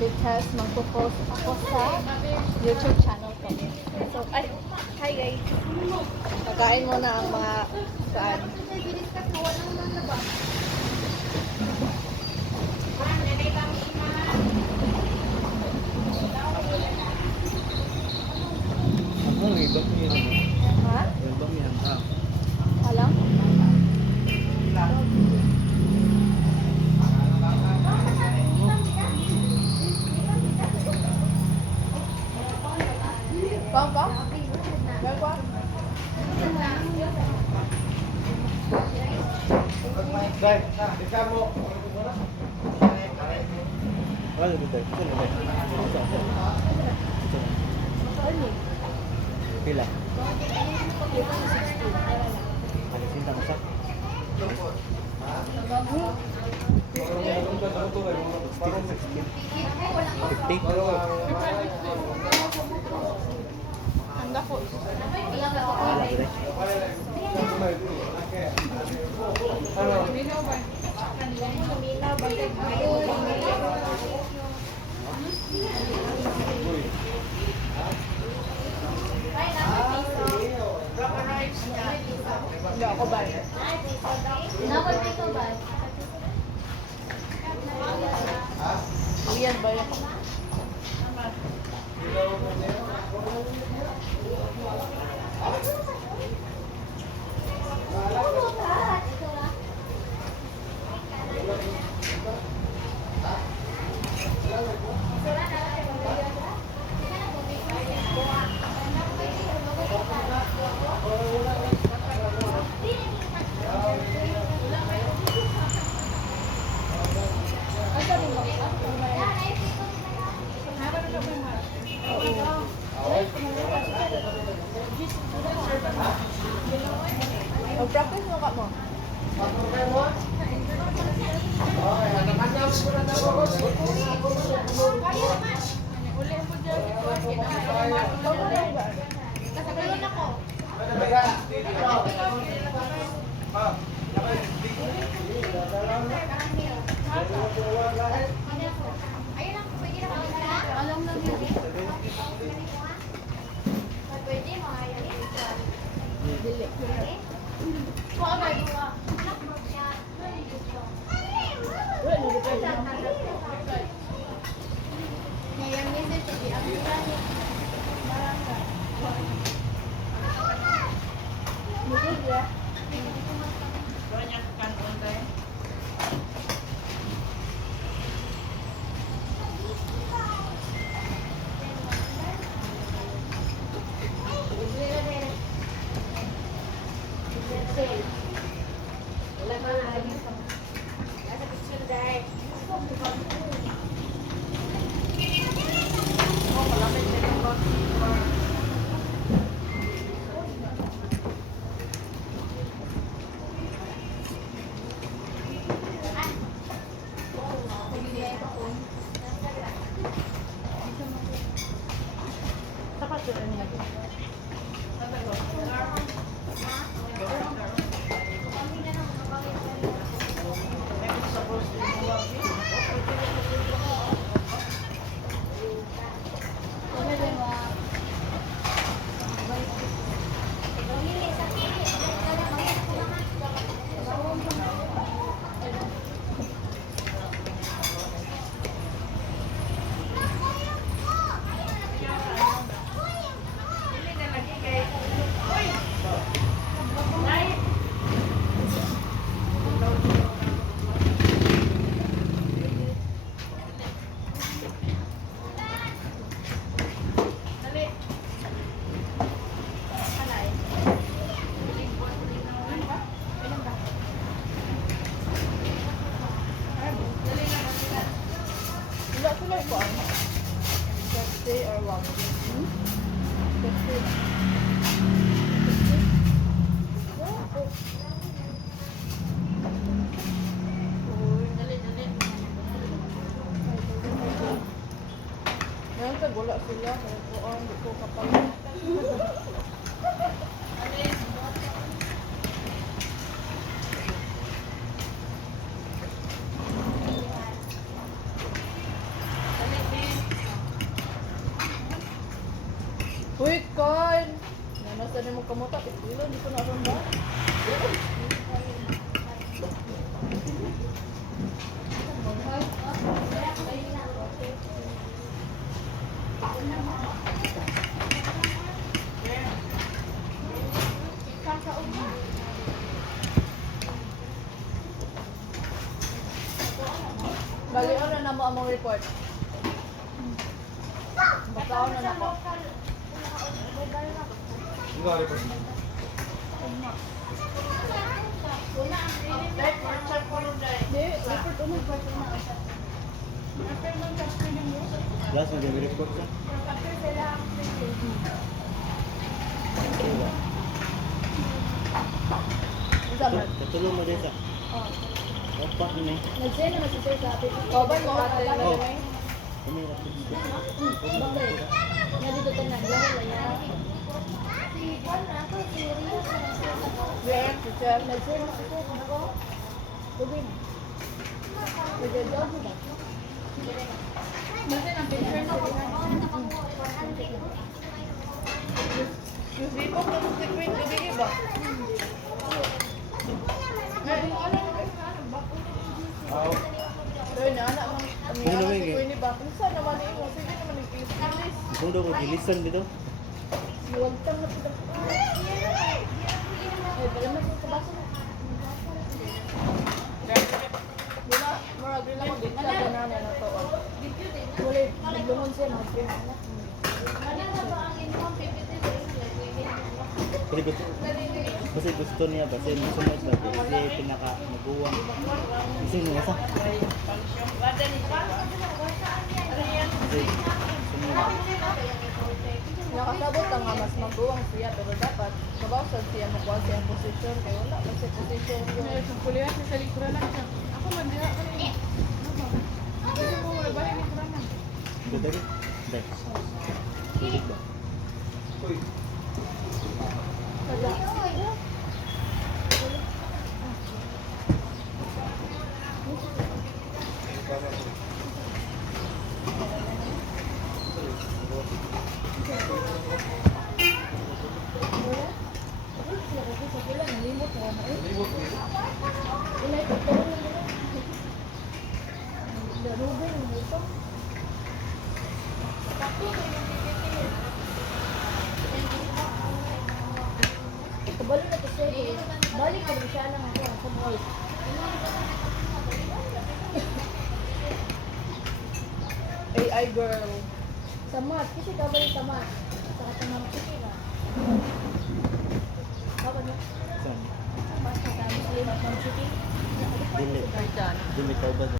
because magpo-post ako sa YouTube channel ko. So, ay, hi guys. Kakain mo na ang mga saan. Ang ibang yan. Ha? Ibang yan. Alam? Con? Gắn quá. Đây, đi cam bộ. Đây, đây. Pila? Ada cinta masak? 50? Handa po. Wala ko Hindi ako ba? Uyan ba yan? Mag-practice mo ka mo. Wala sila ko ano. Birthday or what? Birthday. Ngayon sa gula sila, kaya po ang hindi ko kapal. Wait, Carl! Nasa na mo kamuta. Ilo, di ko na ron ba? Balion na na mo among report. Bakaon na na ko. Di, report una. Last na dyan, report ka. Pila. Sama. Katulong mo din sa. Oh. Opak ni. Nag-send naman si Sir sa atin. Kaban mo ate. Oh. Kami na Bakit? Nga dito ka na. Yes, si Sir. Nag-send naman si Sir. Ako. Tubig. Nag-job mo ba? Bakit ang picture na yung zipok na sa queen, gabi ba? Doon na, anak mga kami Ano anak naman si yun? Queenie ba? Kung saan naman imo? Sige naman yung kilis-kilis. Kung daw ko gilisan dito. Huwag kang napita. Ay, pala mas sa baso na. Di ba? Marag rin ako din. Sabi na niya na to. Wala, naglungon siya. Mag-print. Kasi gusto niya ba? Kasi sunod ba? Kasi pinaka naguwang. Kasi nga sa. Kasi sunod. Nakasabot ka nga mas maguwang siya pero dapat kabawsan siya makuha siyang posisyon kaya wala kasi posisyon ko. Kulihan sa likuran lang siya. Ako man diha ka rin. Kasi mo wala ba yung likuran lang. Ganda rin. Dahil. Sulit ba? Wala. Balik na to siya. Balik ka siya lang ako sa mall. AI girl. Sa mat. Kasi ka balik sa mat. Sa katamang sige na. Kapag mo? Saan? Basta ka muslim at mang sige. Dili. Ay, dyan. Dili ka ba?